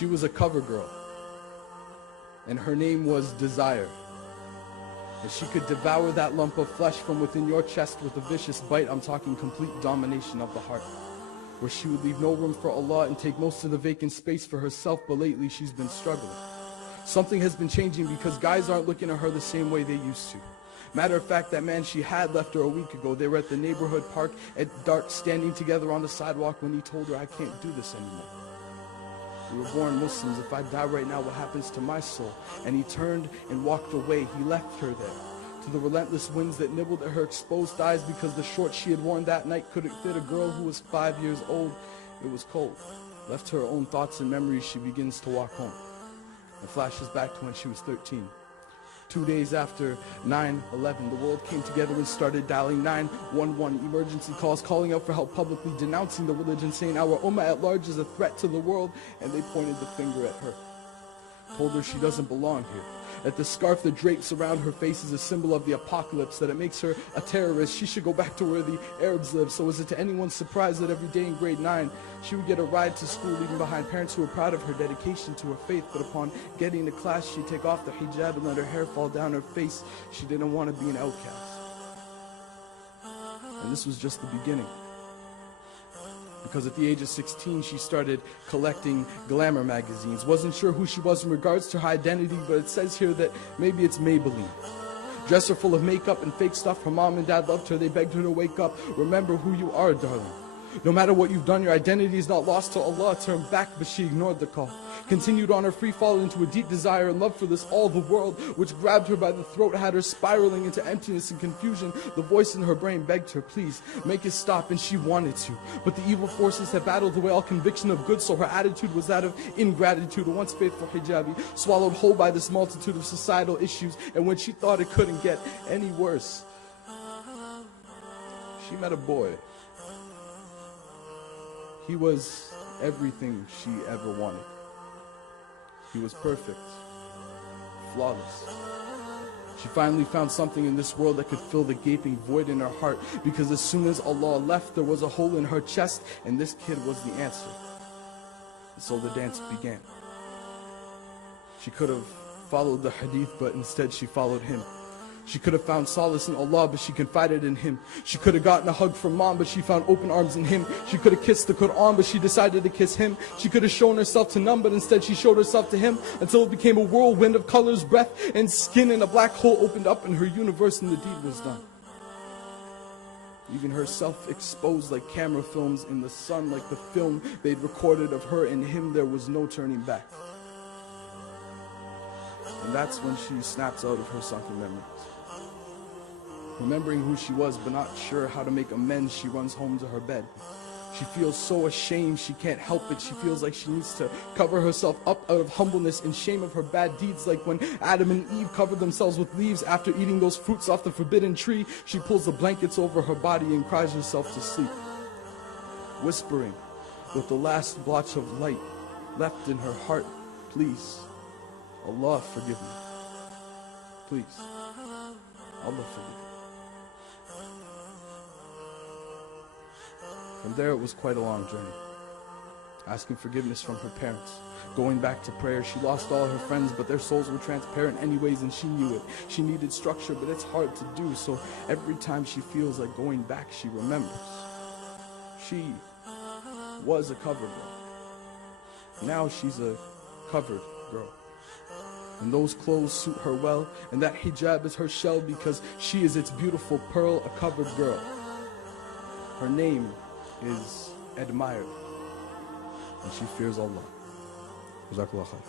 She was a cover girl, and her name was Desire. And she could devour that lump of flesh from within your chest with a vicious bite. I'm talking complete domination of the heart, where she would leave no room for Allah and take most of the vacant space for herself. But lately she's been struggling. Something has been changing because guys aren't looking at her the same way they used to. Matter of fact, that man she had left her a week ago. They were at the neighborhood park at dark, standing together on the sidewalk when he told her, "I can't do this anymore. We were born Muslims. If I die right now, what happens to my soul?" And he turned and walked away. He left her there to the relentless winds that nibbled at her exposed thighs, because the shorts she had worn that night couldn't fit a girl who was 5 years old. It was cold. Left to her own thoughts and memories, she begins to walk home. It flashes back to when she was 13. 2 days after 9/11, the world came together and started dialing 911 emergency calls, calling out for help, publicly denouncing the religion, saying our ummah at large is a threat to the world, and they pointed the finger at her. Told her she doesn't belong here, that the scarf that drapes around her face is a symbol of the apocalypse, that it makes her a terrorist. She should go back to where the Arabs live. So is it to anyone's surprise that every day in grade 9, she would get a ride to school, leaving behind parents who were proud of her dedication to her faith. But upon getting to class, she'd take off the hijab and let her hair fall down her face. She didn't want to be an outcast. And this was just the beginning. Because at the age of 16, she started collecting glamour magazines. Wasn't sure who she was in regards to her identity, but it says here that maybe it's Maybelline. Dressed her full of makeup and fake stuff. Her mom and dad loved her. They begged her to wake up. Remember who you are, darling. No matter what you've done, your identity is not lost till Allah turned back, but she ignored the call. Continued on her free fall into a deep desire and love for this all the world, which grabbed her by the throat, had her spiraling into emptiness and confusion. The voice in her brain begged her, please, make it stop, and she wanted to. But the evil forces had battled away all conviction of good, so her attitude was that of ingratitude. A once faithful hijabi, swallowed whole by this multitude of societal issues, and when she thought it couldn't get any worse, she met a boy. He was everything she ever wanted. He was perfect, flawless. She finally found something in this world that could fill the gaping void in her heart, because as soon as Allah left, there was a hole in her chest, and this kid was the answer. And so the dance began. She could have followed the hadith, but instead she followed him. She could have found solace in Allah, but she confided in him. She could have gotten a hug from mom, but she found open arms in him. She could have kissed the Quran, but she decided to kiss him. She could have shown herself to none, but instead she showed herself to him, until it became a whirlwind of colors, breath, and skin, and a black hole opened up in her universe, and the deed was done. Even herself exposed like camera films in the sun, like the film they'd recorded of her and him. There was no turning back. And that's when she snaps out of her sunken memories. Remembering who she was, but not sure how to make amends, she runs home to her bed. She feels so ashamed she can't help it. She feels like she needs to cover herself up out of humbleness and shame of her bad deeds, like when Adam and Eve covered themselves with leaves after eating those fruits off the forbidden tree. She pulls the blankets over her body and cries herself to sleep, whispering with the last blotch of light left in her heart, please, Allah forgive me. Please, Allah forgive me. From there, it was quite a long journey. Asking forgiveness from her parents, going back to prayer. She lost all her friends, but their souls were transparent anyways, and she knew it. She needed structure, but it's hard to do. So every time she feels like going back, she remembers. She was a cover girl. Now she's a covered girl. And those clothes suit her well, and that hijab is her shell, because she is its beautiful pearl, a covered girl. Her name is admired, and she fears Allah. Jazakallah khair.